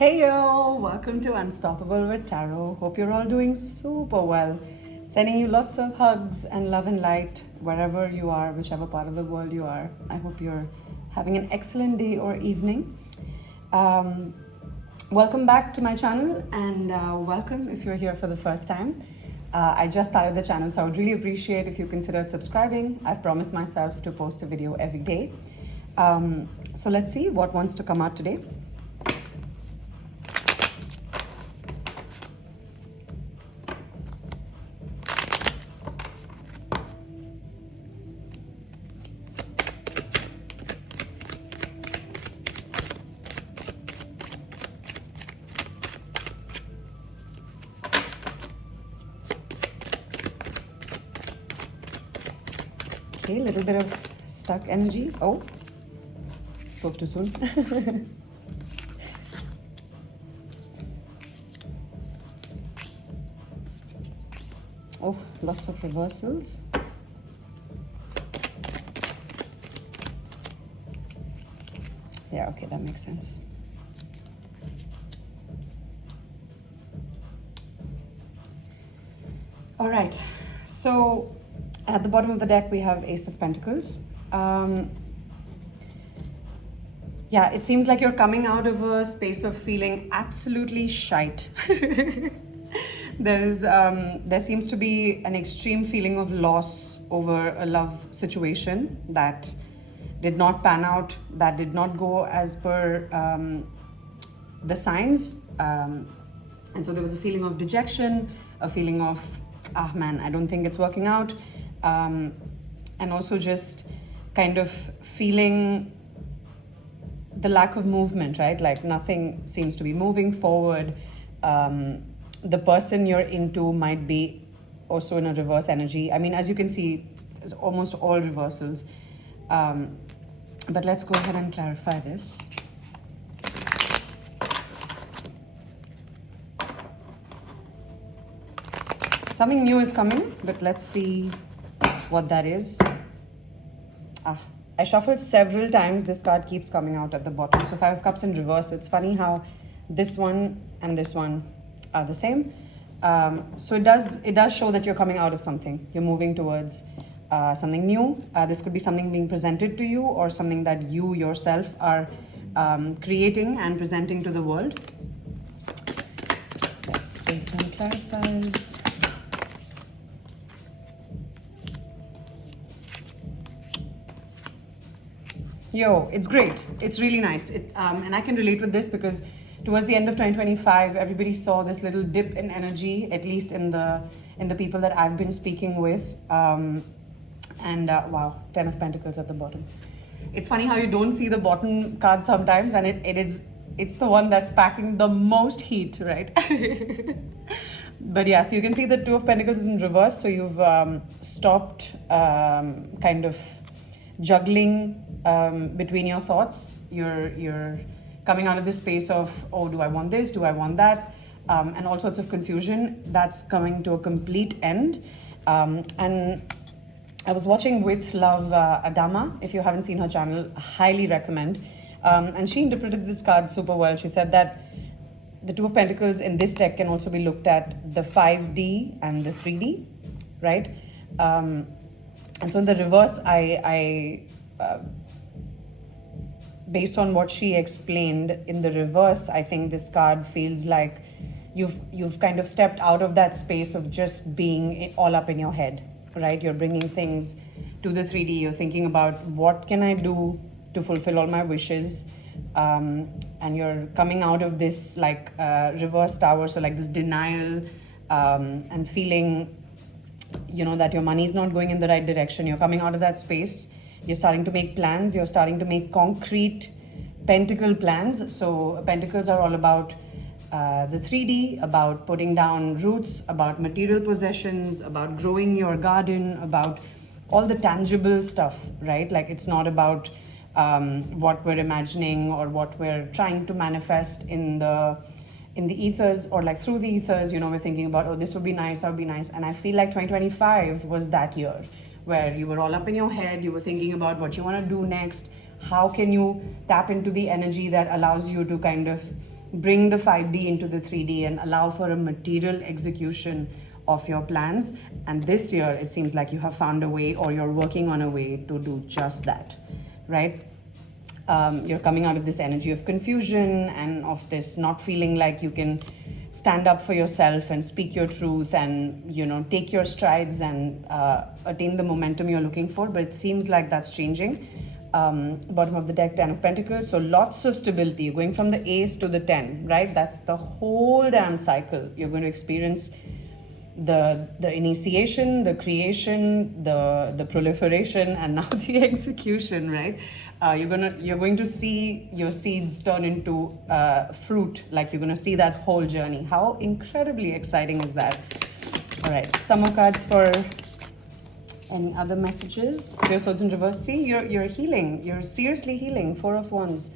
Hey yo, welcome to Unstoppable with Tarot. Hope you're all doing super well. Sending you lots of hugs and love and light wherever you are, whichever part of the world you are. I hope you're having an excellent day or evening. Welcome back to my channel and welcome if you're here for the first time. I just started the channel, so I would really appreciate if you considered subscribing. I've promised myself to post a video every day. So let's see what wants to come out today. Okay, a little bit of stuck energy. Oh, spoke too soon. Oh, lots of reversals. Yeah, okay, that makes sense. All right, so at the bottom of the deck, we have Ace of Pentacles. Yeah, it seems like you're coming out of a space of feeling absolutely shite. There seems to be an extreme feeling of loss over a love situation that did not pan out, that did not go as per the signs. And so there was a feeling of dejection, a feeling of, ah man, I don't think it's working out. And also just kind of feeling the lack of movement, right? Like nothing seems to be moving forward. The person you're into might be also in a reverse energy. I mean, as you can see, it's almost all reversals. But let's go ahead and clarify this. Something new is coming, but let's see what that is. I shuffled several times. This card keeps coming out at the bottom. So Five of Cups in reverse. It's funny how this one and this one are the same. So it does show that you're coming out of something. You're moving towards something new. This could be something being presented to you or something that you yourself are creating and presenting to the world. Let's take some clarifiers. Yo, it's great. It's really nice. And I can relate with this because towards the end of 2025, everybody saw this little dip in energy, at least in the people that I've been speaking with. Wow, 10 of Pentacles at the bottom. It's funny how you don't see the bottom card sometimes, and it's the one that's packing the most heat, right? But yeah, so you can see the Two of Pentacles is in reverse. So you've stopped kind of juggling between your thoughts. You're coming out of this space of, oh, do I want this? Do I want that? And all sorts of confusion. That's coming to a complete end. And I was watching With Love Adama. If you haven't seen her channel, highly recommend. And she interpreted this card super well. She said that the Two of Pentacles in this deck can also be looked at the 5D and the 3D, right? And so in the reverse, I based on what she explained, in the reverse, I think this card feels like you've kind of stepped out of that space of just being all up in your head, right? You're bringing things to the 3D. You're thinking about what can I do to fulfill all my wishes, and you're coming out of this like reverse tower, so like this denial and feeling, you know, that your money is not going in the right direction. You're coming out of that space. You're starting to make plans. You're starting to make concrete pentacle plans. So pentacles are all about the 3D, about putting down roots, about material possessions, about growing your garden, about all the tangible stuff, right? Like it's not about what we're imagining or what we're trying to manifest in the ethers, or like through the ethers, you know, we're thinking about, oh, this would be nice, that would be nice. And I feel like 2025 was that year where you were all up in your head, you were thinking about what you want to do next, how can you tap into the energy that allows you to kind of bring the 5D into the 3D and allow for a material execution of your plans. And this year, it seems like you have found a way, or you're working on a way to do just that, right? You're coming out of this energy of confusion and of this not feeling like you can stand up for yourself and speak your truth and, you know, take your strides and attain the momentum you're looking for. But it seems like that's changing. Bottom of the deck, 10 of Pentacles. So lots of stability. You're going from the Ace to the 10, right? That's the whole damn cycle. You're going to experience the initiation, the creation, the proliferation, and now the execution, right? You're going to see your seeds turn into fruit. Like, you're going to see that whole journey. How incredibly exciting is that? All right, some more cards for any other messages. Pure Swords in reverse. See, you're healing. You're seriously healing. 4 of Wands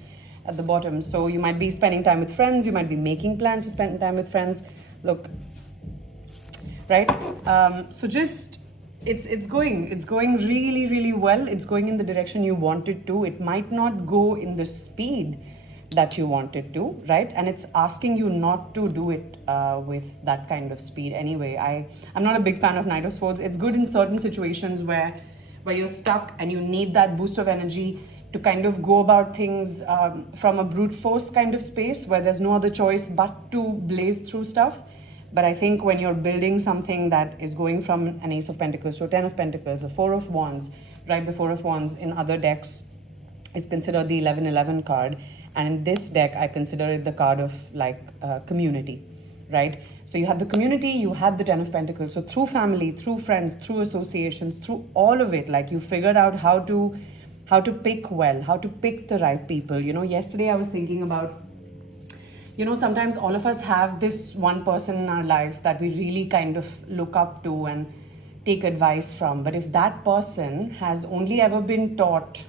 at the bottom. So you might be spending time with friends. You might be making plans to spend time with friends. Look, right? So just it's going really, really well. It's going in the direction you want it to. It might not go in the speed that you want it to, right? And it's asking you not to do it with that kind of speed anyway. I'm not a big fan of Knight of Swords. It's good in certain situations where you're stuck and you need that boost of energy to kind of go about things from a brute force kind of space where there's no other choice but to blaze through stuff. But I think when you're building something that is going from an Ace of Pentacles to a 10 of Pentacles, a 4 of Wands, right? The 4 of Wands in other decks is considered the 11-11 card. And in this deck, I consider it the card of like community, right? So you have the community, you had the 10 of Pentacles. So through family, through friends, through associations, through all of it, like you figured out how to pick well, how to pick the right people. You know, yesterday I was thinking about, you know, sometimes all of us have this one person in our life that we really kind of look up to and take advice from. But if that person has only ever been taught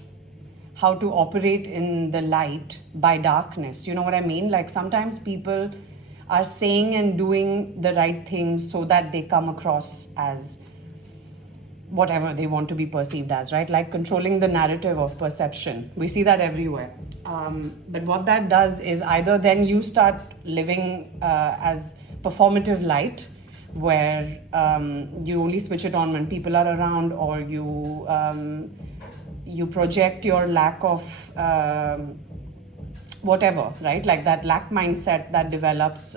how to operate in the light by darkness, you know what I mean? Like sometimes people are saying and doing the right things so that they come across as whatever they want to be perceived as, right? Like controlling the narrative of perception. We see that everywhere. But what that does is either then you start living as performative light, where you only switch it on when people are around, or you project your lack of whatever, right? Like that lack mindset that develops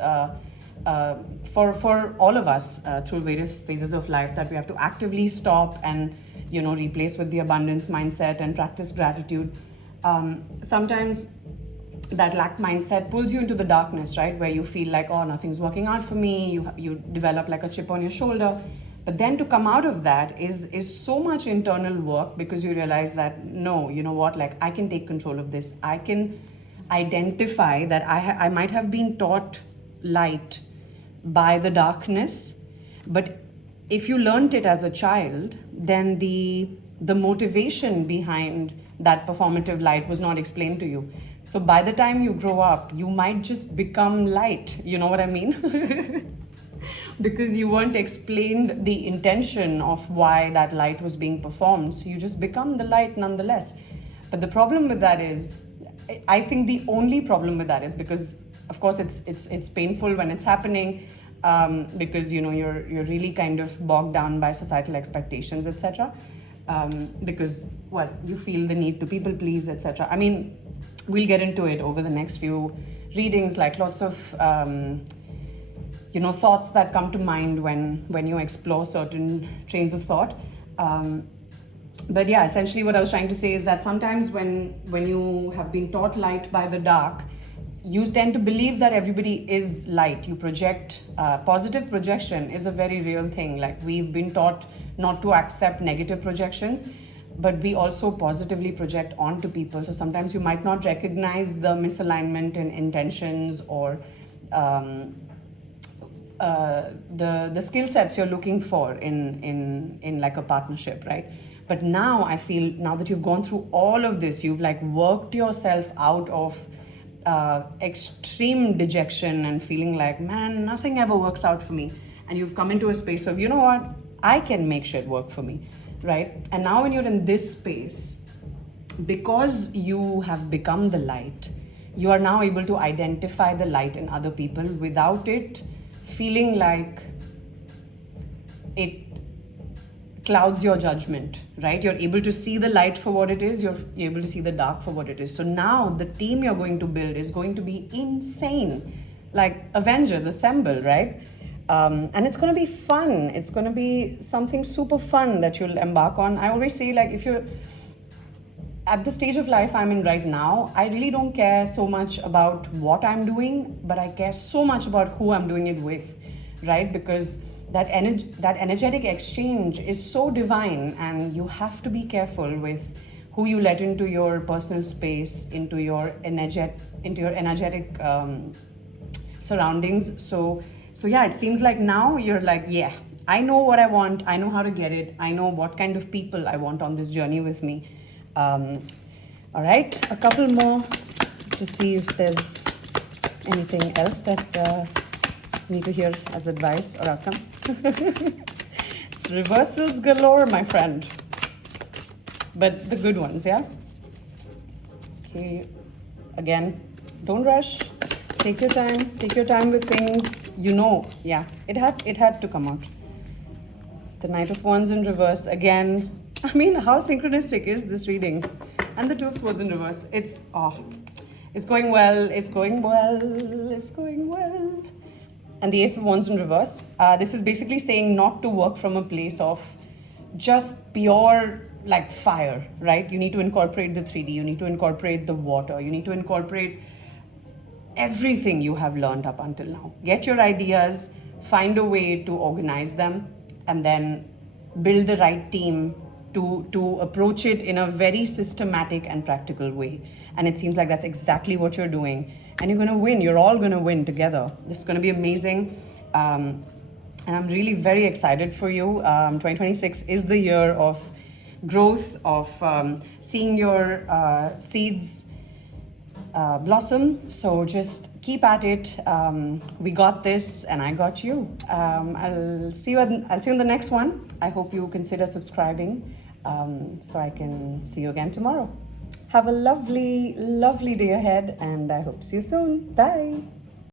for all of us through various phases of life, that we have to actively stop and, you know, replace with the abundance mindset and practice gratitude. Sometimes that lack mindset pulls you into the darkness, right? Where you feel like, oh, nothing's working out for me. You develop like a chip on your shoulder. But then to come out of that is so much internal work, because you realize that, no, you know what, like I can take control of this. I can identify that I might have been taught light by the darkness, but if you learned it as a child, then the motivation behind that performative light was not explained to you. So by the time you grow up, you might just become light, you know what I mean? Because you weren't explained the intention of why that light was being performed, so you just become the light nonetheless. But the problem with that is, I think the only problem with that is because, of course, it's painful when it's happening, because, you know, you're really kind of bogged down by societal expectations, etc. Because, well, you feel the need to people please, etc. I mean, we'll get into it over the next few readings, like lots of you know, thoughts that come to mind when you explore certain trains of thought. But yeah, essentially what I was trying to say is that sometimes when you have been taught light by the dark, you tend to believe that everybody is light. You project, positive projection is a very real thing. Like, we've been taught not to accept negative projections, but we also positively project onto people. So sometimes you might not recognize the misalignment in intentions or the skill sets you're looking for in like a partnership, right? But now I feel, now that you've gone through all of this, you've like worked yourself out of extreme dejection and feeling like, man, nothing ever works out for me. And you've come into a space of, you know what, I can make shit work for me, right? And now when you're in this space, because you have become the light, you are now able to identify the light in other people without it feeling like it clouds your judgment, right? You're able to see the light for what it is, you're able to see the dark for what it is. So now the team you're going to build is going to be insane, like Avengers assemble, right? And it's going to be fun. It's going to be something super fun that you'll embark on. I always say, like, if you're at the stage of life I'm in right now, I really don't care so much about what I'm doing, but I care so much about who I'm doing it with, right? Because that energetic exchange is so divine, and you have to be careful with who you let into your personal space, into your energetic surroundings. So yeah, it seems like now you're like, yeah, I know what I want, I know how to get it, I know what kind of people I want on this journey with me. All right, a couple more to see if there's anything else that need to hear as advice or outcome. It's reversals galore, my friend, but the good ones, yeah? Okay, again, don't rush. Take your time with things. You know, yeah, it had to come out. The Knight of Wands in reverse again. I mean, how synchronistic is this reading? And the Two of Swords in reverse. It's going well. It's going well. It's going well. And the Ace of Wands in reverse. This is basically saying not to work from a place of just pure like fire, right? You need to incorporate the 3D. You need to incorporate the water. You need to incorporate everything you have learned up until now. Get your ideas, find a way to organize them, and then build the right team to approach it in a very systematic and practical way. And it seems like that's exactly what you're doing. And you're going to win. You're all going to win together. This is going to be amazing. And I'm really very excited for you. 2026 is the year of growth, of seeing your seeds blossom. So just keep at it. We got this, and I got you. I'll see you in the next one. I hope you consider subscribing so I can see you again tomorrow. Have a lovely, lovely day ahead, and I hope to see you soon. Bye.